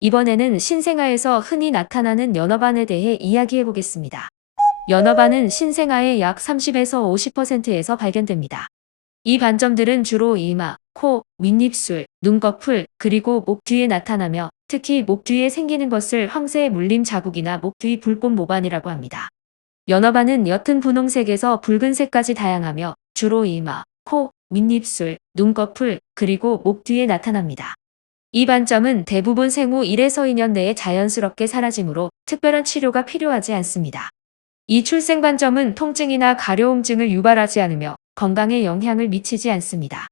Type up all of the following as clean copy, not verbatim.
이번에는 신생아에서 흔히 나타나는 연어반에 대해 이야기해 보겠습니다. 연어반은 신생아의 약 30에서 50%에서 발견됩니다. 이 반점들은 주로 이마, 코, 윗입술, 눈꺼풀, 그리고 목 뒤에 나타나며 특히 목 뒤에 생기는 것을 황새 물림 자국이나 목 뒤 불꽃 모반이라고 합니다. 연어반은 옅은 분홍색에서 붉은색까지 다양하며 주로 이마, 코, 윗입술, 눈꺼풀, 그리고 목 뒤에 나타납니다. 이 반점은 대부분 생후 1에서 2년 내에 자연스럽게 사라지므로 특별한 치료가 필요하지 않습니다. 이 출생 반점은 통증이나 가려움증을 유발하지 않으며 건강에 영향을 미치지 않습니다.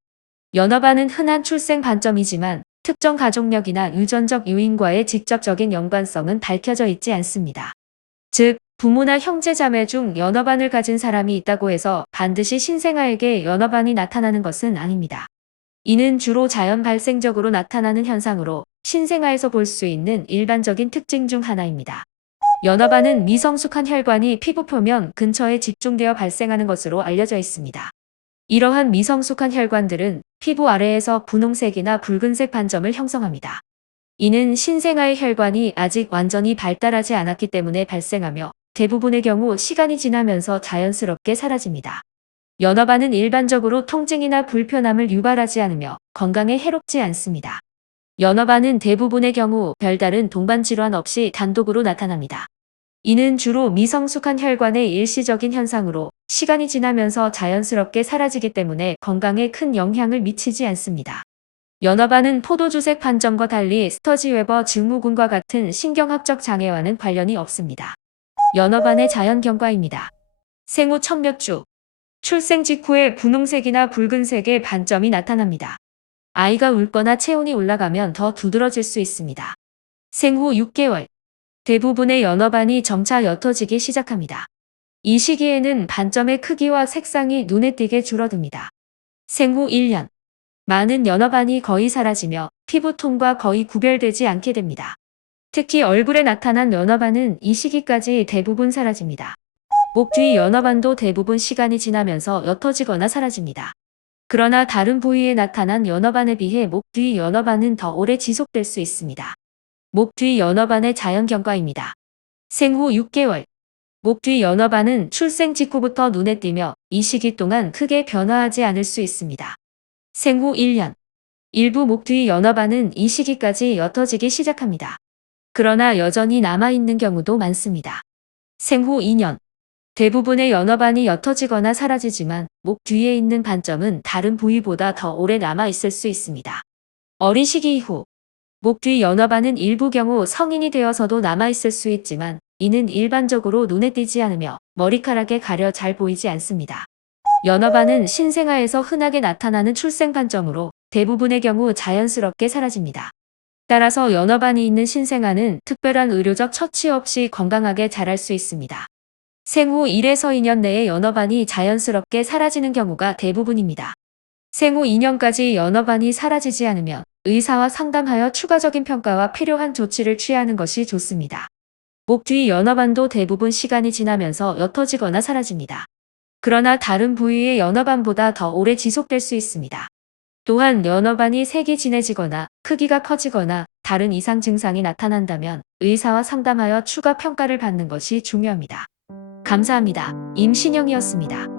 연어반은 흔한 출생 반점이지만 특정 가족력이나 유전적 요인과의 직접적인 연관성은 밝혀져 있지 않습니다. 즉, 부모나 형제 자매 중 연어반을 가진 사람이 있다고 해서 반드시 신생아에게 연어반이 나타나는 것은 아닙니다. 이는 주로 자연 발생적으로 나타나는 현상으로 신생아에서 볼 수 있는 일반적인 특징 중 하나입니다. 연어반은 미성숙한 혈관이 피부 표면 근처에 집중되어 발생하는 것으로 알려져 있습니다. 이러한 미성숙한 혈관들은 피부 아래에서 분홍색이나 붉은색 반점을 형성합니다. 이는 신생아의 혈관이 아직 완전히 발달하지 않았기 때문에 발생하며 대부분의 경우 시간이 지나면서 자연스럽게 사라집니다. 연어반은 일반적으로 통증이나 불편함을 유발하지 않으며 건강에 해롭지 않습니다. 연어반은 대부분의 경우 별다른 동반 질환 없이 단독으로 나타납니다. 이는 주로 미성숙한 혈관의 일시적인 현상으로 시간이 지나면서 자연스럽게 사라지기 때문에 건강에 큰 영향을 미치지 않습니다. 연어반은 포도주색 반점과 달리 스터지 웨버 증후군과 같은 신경학적 장애와는 관련이 없습니다. 연어반의 자연 경과입니다. 생후 첫 몇 주, 출생 직후에 분홍색이나 붉은색의 반점이 나타납니다. 아이가 울거나 체온이 올라가면 더 두드러질 수 있습니다. 생후 6개월, 대부분의 연어반이 점차 옅어지기 시작합니다. 이 시기에는 반점의 크기와 색상이 눈에 띄게 줄어듭니다. 생후 1년, 많은 연어반이 거의 사라지며 피부톤과 거의 구별되지 않게 됩니다. 특히 얼굴에 나타난 연어반은 이 시기까지 대부분 사라집니다. 목 뒤 연어반도 대부분 시간이 지나면서 옅어지거나 사라집니다. 그러나 다른 부위에 나타난 연어반에 비해 목 뒤 연어반은 더 오래 지속될 수 있습니다. 목 뒤 연어반의 자연 경과입니다. 생후 6개월, 목 뒤 연어반은 출생 직후부터 눈에 띄며 이 시기 동안 크게 변화하지 않을 수 있습니다. 생후 1년, 일부 목 뒤 연어반은 이 시기까지 옅어지기 시작합니다. 그러나 여전히 남아있는 경우도 많습니다. 생후 2년, 대부분의 연어반이 옅어지거나 사라지지만 목 뒤에 있는 반점은 다른 부위보다 더 오래 남아있을 수 있습니다. 어린 시기 이후, 목 뒤 연어반은 일부 경우 성인이 되어서도 남아있을 수 있지만 이는 일반적으로 눈에 띄지 않으며 머리카락에 가려 잘 보이지 않습니다. 연어반은 신생아에서 흔하게 나타나는 출생 반점으로 대부분의 경우 자연스럽게 사라집니다. 따라서 연어반이 있는 신생아는 특별한 의료적 처치 없이 건강하게 자랄 수 있습니다. 생후 1에서 2년 내에 연어반이 자연스럽게 사라지는 경우가 대부분입니다. 생후 2년까지 연어반이 사라지지 않으면 의사와 상담하여 추가적인 평가와 필요한 조치를 취하는 것이 좋습니다. 목 뒤 연어반도 대부분 시간이 지나면서 옅어지거나 사라집니다. 그러나 다른 부위의 연어반보다 더 오래 지속될 수 있습니다. 또한 연어반이 색이 진해지거나 크기가 커지거나 다른 이상 증상이 나타난다면 의사와 상담하여 추가 평가를 받는 것이 중요합니다. 감사합니다. 임신영이었습니다.